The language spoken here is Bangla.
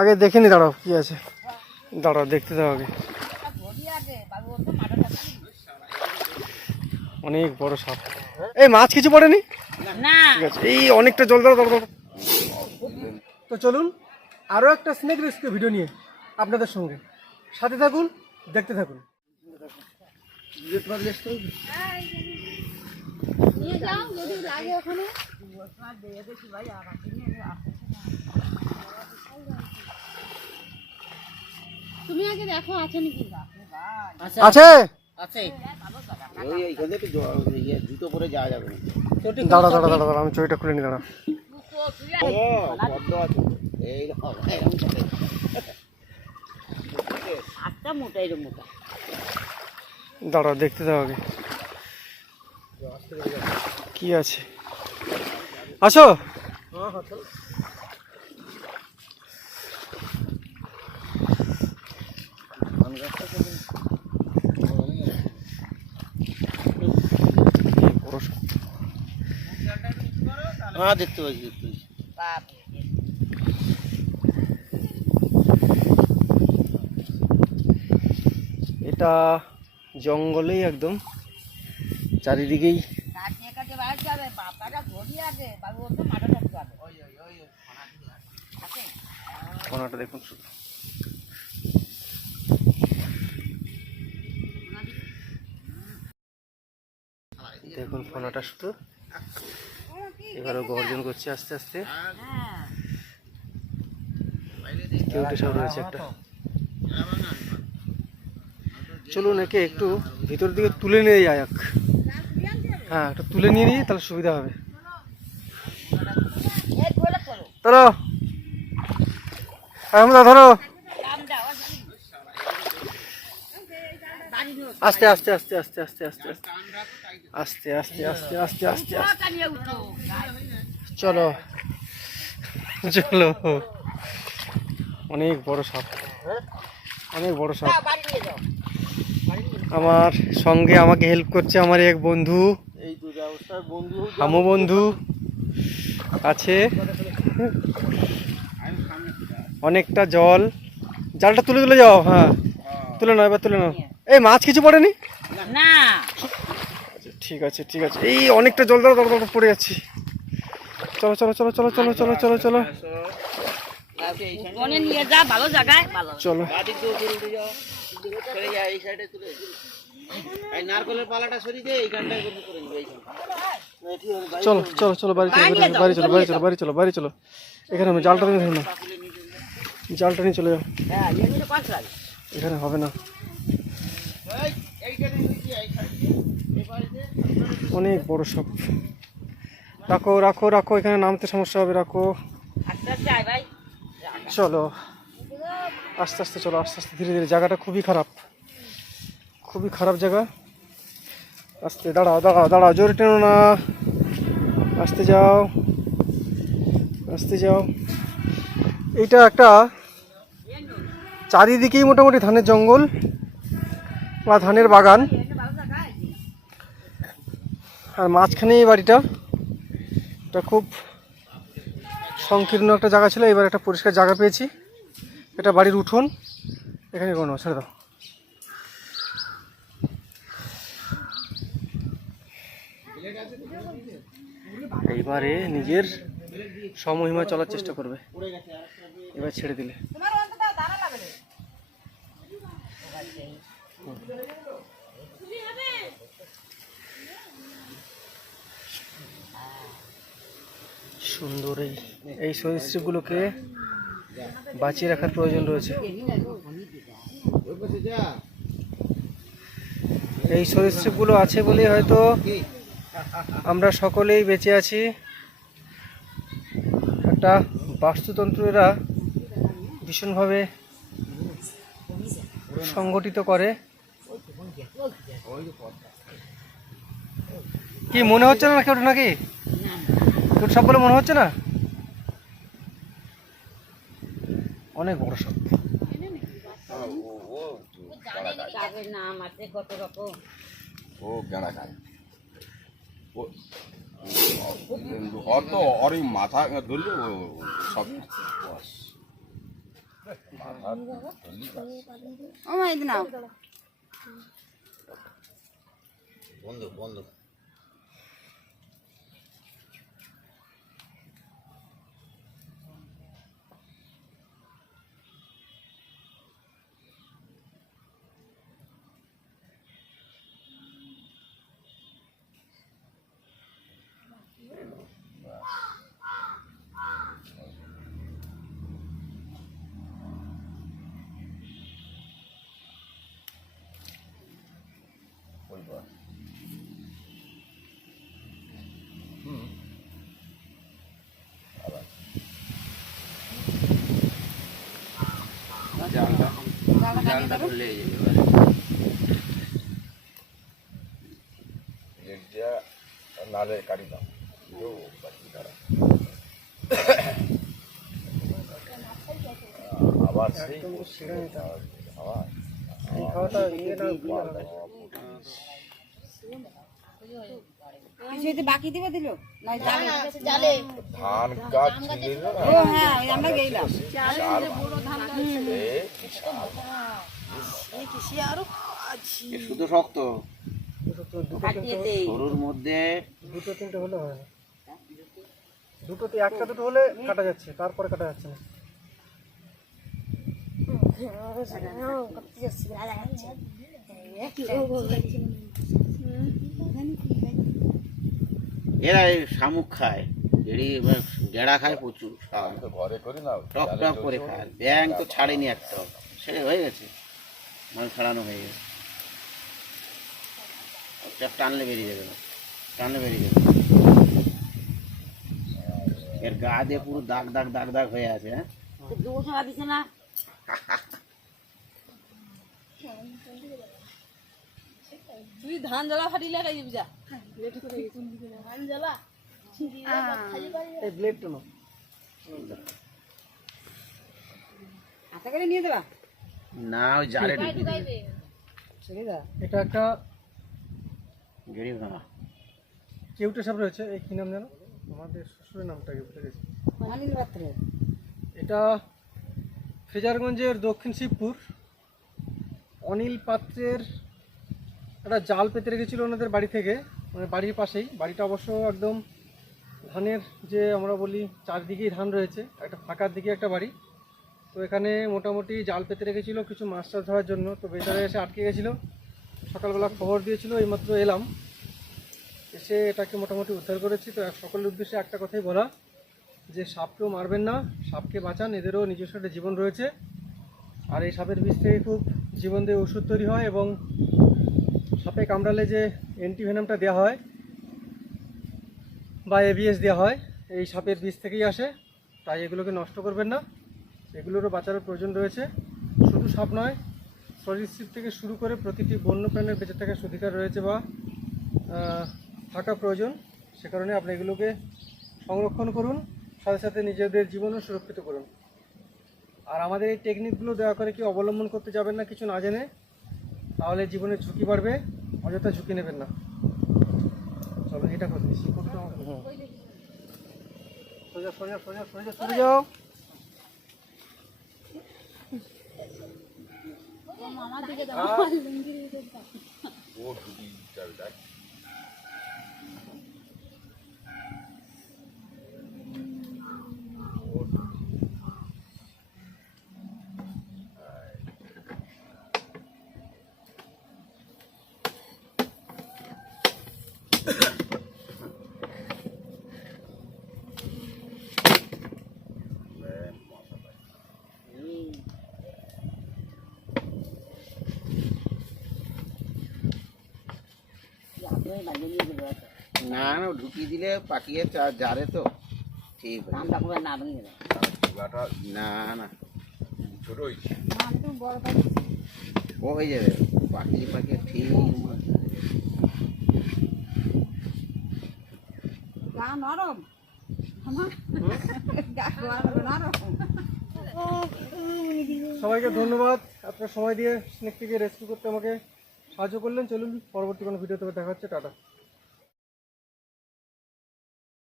আগে দেখে নি, দাঁড়াও কি আছে, দাঁড়াও দেখতে দাও আগে। অনেক বড় সাপ। এই মাছ কিছু পড়েনি? না, ঠিক আছে, এই অনেকটা জল দাও দাও। তো চলুন আরও একটা স্নেক রেস্কিউ ভিডিও নিয়ে আপনাদের সঙ্গে, সাথে থাকুন, দেখতে থাকুন। তুমি আগে দেখো আছে নাকি। আছে, আছে। জুতো পরে যাওয়া যাবে না। দাঁড়া দাঁড়া দাঁড়া দাঁড়া, আমি চইটা খুলে নি, দাঁড়া। আটটা মোটা, এরকম মোটা। দাঁড়াও দেখতে দাও আগে কি আছে। আসো। হ্যাঁ দেখতে পাচ্ছি, দেখতে পাচ্ছি। এটা জঙ্গলেই একদম চারিদিকেই। ফোনাটা দেখুন শুধু, দেখুন ফোনাটা শুধু। এবারও গর্জন করছে আস্তে আস্তে। কেউটে সব রয়েছে একটা। চলুন একে একটু ভিতর দিকে তুলে নিয়ে যাই। হ্যাঁ, একটু তুলে নিয়ে নিই, তাহলে সুবিধা হবে। ধরো ধরো, আস্তে আস্তে আস্তে আস্তে আস্তে আস্তে আস্তে আস্তে আস্তে আস্তে আস্তে আস্তে। চলো চলো, অনেক বড় সাপ, অনেক বড় সাপ। আমার সঙ্গে আমাকে হেল্প করছে আমার এক বন্ধু, হামু বন্ধু আছে। অনেকটা জল, জালটা তুলে তুলে যাও। হ্যাঁ তুলে নাও, এবার তুলে নাও। এই মাছ কিছু পড়েনি? না, ঠিক আছে ঠিক আছে, এই অনেকটা জল দাও দাও দাও, পড়ে যাচ্ছি। চলো চলো চলো চলো চলো চলো চলো চলো মনে নিয়ে যা ভালো জায়গায়, ভালো। চলো নারকলের পালাটা সরিয়ে দিয়ে এইখানটায় করে নেবে। চলো চলো চলো, বাড়ি চলো বাড়ি চলো বাড়ি চলো বাড়ি চলো বাড়ি চলো। এখানে আমি জালটা নিয়ে ধরো না, জালটা নিয়ে চলে যাও। এখানে হবে না, অনেক বড় সাপ। রাখো রাখো রাখো, এখানে নামতে সমস্যা হবে, রাখো। চলো আস্তে আস্তে চলো, আস্তে আস্তে ধীরে ধীরে। জায়গাটা খুবই খারাপ, খুবই খারাপ জায়গা। আস্তে, দাঁড়াও দাঁড়াও দাঁড়াও, জোরে টেনো না, আস্তে যাও আস্তে যাও। এইটা একটা চারিদিকেই মোটামুটি ধানের জঙ্গল বা ধানের বাগান, আর মাঝখানে এই বাড়িটা। এটা খুব সংকীর্ণ একটা জায়গা ছিল, এবার একটা পরিষ্কার জায়গা পেয়েছি। এটা বাড়ির উঠোন, এখানে কোনো ছেড়ে দাও। এইবারে নিজের সমহিমা চলার চেষ্টা করবে, এবার ছেড়ে দিলে। সুন্দর এই সরীসৃপগুলোকে বাঁচিয়ে রাখার প্রয়োজন রয়েছে। এই সরীসৃপগুলো আছে বলেই হয়তো আমরা সকলেই বেঁচে আছি। একটা বাস্তুতন্ত্র এরা ভীষণভাবে সংগঠিত করে। কি মনে হচ্ছে না কেউ নাকি? কেউ সব বলে মনে হচ্ছে না? অনেক বড় সাপ। নাম আছে কত রকম। ও গাড়া খায় অত, ওর মাথা ধরলে সব ও মা এই নাও বন্ধু বন্ধু ওইবার জালটা করলে এটা নালে কাটি দাও আবার সেই আবার এই খাওয়াটা ইয়ে না বাকি দিবে দিল না ধান গাছ ছিঁড়ে না ও হ্যাঁ আমরা গেলাম শুধু শক্ত কাটিয়ে দেই গরুর মধ্যে দুটো তিনটে হলে হয় না, একটা দুটো হলে কাটা যাচ্ছে, তারপরে কাটা যাচ্ছে না। এরা এই শামুক খায় এড়ি গেড়া খায় প্রচুর আমি তো ঘরে করি না টক টক করে খায় ব্যাং তো ছাড়েনি একটা ছেড়ে হয়ে গেছে মাল ছাড়ানো হয়ে গেছে একটা টানলে বেরিয়ে যাবে না টানলে বেরিয়ে যাবে এর গা দিয়ে পুরো দাগ দাগ দাগ দাগ হয়ে আছে হ্যাঁ দুটো টাকা দিছে না তুই ধান জ্বালা ফাটিলে খাই যাবি যা ধান জ্বালা এই ব্লেডটা না, হাতে করে নিয়ে দেবা না ওই জালে ঢুকিয়ে দেবে এটা একটা গেড়ি ভাঙা কেউটে সাপ রয়েছে, এই কী নাম জানো, আমাদের শ্বশুরের নামটা ভুলে গেছি। অনিল পাত্রে এটা ফ্রেজারগঞ্জের দক্ষিণ শিবপুর অনিল পাত্রের একটা জাল পেতে রেখেছিল ওনাদের বাড়ি থেকে, মানে বাড়ির পাশেই, বাড়িটা অবশ্য একদম ধানের যে আমরা বলি চারদিকেই ধান রয়েছে, একটা ফাঁকার দিকে একটা বাড়ি। তো এখানে মোটামুটি জাল পেতে রেখেছিল কিছু মাছ টাছ ধরার জন্য, তো বেচারা এসে আটকে গেছিলো। সকালবেলা খবর দিয়েছিল, এইমাত্র এলাম, এসে এটাকে মোটামুটি উদ্ধার করেছি। তো সকলের উদ্দেশ্যে একটা কথাই বলা, যে সাপকেও মারবেন না, সাপকে বাঁচান, এদেরও নিজস্ব একটা জীবন রয়েছে। আর এই সাপের বিষ থেকে খুব জীবন দিয়ে ওষুধ তৈরি হয়, এবং সাপে কামড়ালে যে অ্যান্টিভেনামটা দেওয়া হয় বা এবিএস দেওয়া হয়, এই সাপের বিষ থেকেই আসে। তাই এগুলোকে নষ্ট করবেন না, এগুলোরও বাঁচার প্রয়োজন রয়েছে। শুধু সাপ নয়, সরীসৃপ থেকে শুরু করে প্রতিটি বন্য প্রাণীর বেঁচে থাকার অধিকার রয়েছে বা থাকা প্রয়োজন। সে কারণে আপনি এগুলোকে সংরক্ষণ করুন, সাথে সাথে নিজেদের জীবনও সুরক্ষিত করুন। আর আমাদের এই টেকনিকগুলো দয়া করে কেউ অবলম্বন করতে যাবেন না কিছু না জেনে, তাহলে জীবনের ঝুঁকি বাড়বে, অযথা ঝুঁকি নেবেন না। চলো এটা করে দিচ্ছি, সোজা সোজা সোজা সোজা সরে যাও। ও ঢুকি যাবে দেখ না না ঢুকিয়ে দিলে পাকিয়ে জারে তো ঠিক হয়ে নামটা করে না ভেঙে দেবে চুলাটা না না ছোট হয়েছে ও হয়ে যাবে পাকিয়ে পাকিয়ে ঠিক গা নরম সবাইকে ধন্যবাদ, আপনার সময় দিয়ে স্নেকটিকে রেস্কিউ করতে আমাকে সাহায্য করলেন। চলুন পরবর্তী কোনো ভিডিওতে দেখা হচ্ছে, টাটা।